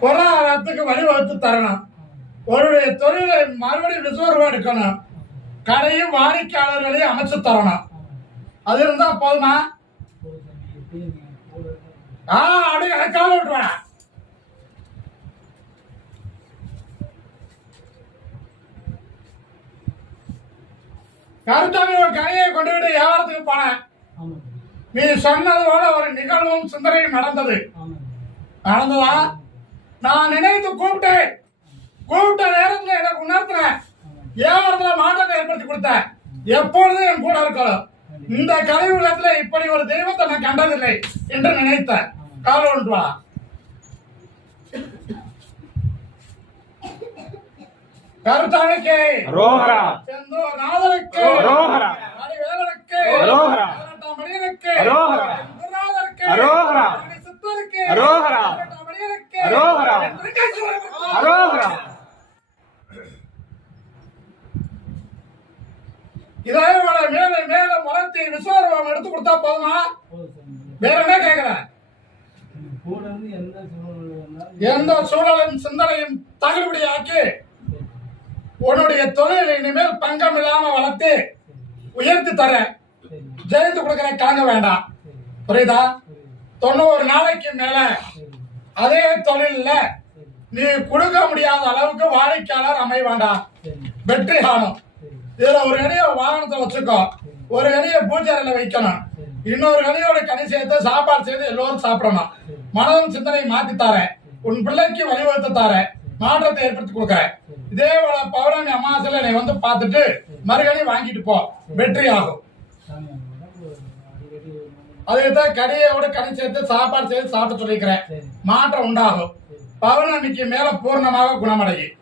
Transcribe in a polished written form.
பொருளாதாரத்துக்கு வழிவகுத்து தரணும். உன்னுடைய தொழிலை மறுபடியும் விசுவரமா எடுக்கணும். கடையும் வாடிக்கையாளர்களையும் அமைச்சு தரணும். அது இருந்தா போதுமா? அப்படியே கால விட்டுவேன். கருத்தாமி ஒரு கடையை கொண்டு விட்டு வியாபாரத்துக்கு போனேன். நீ சொன்னது போல ஒரு நிகழ்வும் சிந்தனையும் நடந்ததா? நான் நினைத்து கூப்பிட்ட நேரத்தில் எனக்கு உணர்த்தினேன். வியாபாரத்துல மாற்றத்தை ஏற்படுத்தி கொடுத்தேன். எப்பொழுதும் என் கூட இருக்கணும். இந்த கலியுகத்துல இப்படி ஒரு தெய்வத்தை நான் கண்டதில்லை என்று நினைத்தேன். கால ஒன்று வா. கருத்தாவிக்கு செந்தூர் நாதனுக்கு அடிவேலனுக்கு மணியனுக்கு சித்தருக்கு இதே மேல மேல வளர்த்தி விஸ்வரூபம் எடுத்து கொடுத்தா போதுமா? வேற என்ன கேட்கிறேன்? எந்த சூழலும் சிந்தனையும் தகுதியாக்கி உன்னுடைய தொழில் இனிமேல் பங்கம் இல்லாம வளர்த்து உயர்த்தி தர ஜெயித்து கொடுக்கிற காங்க வேண்டாம். புரியுதா? 90 நாளைக்கு மேல அதே தொழில நீ கொடுக்க முடியாத அளவுக்கு வாடிக்கையாளர் அமைய வேண்டாம். வெற்றி காணும். இதுல ஒரு கனிய வாகனத்தை வச்சுக்கோ. ஒரு கனிய பூஜையில வைக்கணும். இன்னொரு கனியோட கனி சேர்த்து சாப்பாடு செய்து எல்லோரும் சாப்பிடணும். மனதும் சிந்தனை மாத்தி தாரேன். உன் பிள்ளைக்கு வழிவகுத்து தாரேன். மாற்றத்தை ஏற்படுத்தி கொடுக்கிறேன். இதே போல பௌர்ணமி அமாவாசையில நீ வந்து பார்த்துட்டு மறுகனி வாங்கிட்டு போ. வெற்றி ஆகும். அதுக்குதான் கடையோட கனி சேர்த்து சாப்பாடு செய்து சாப்பிட்டு சொல்லிக்கிறேன். மாற்றம் உண்டாகும். பௌர்ணமிக்கு மேல பூர்ணமாக குணமடையும்.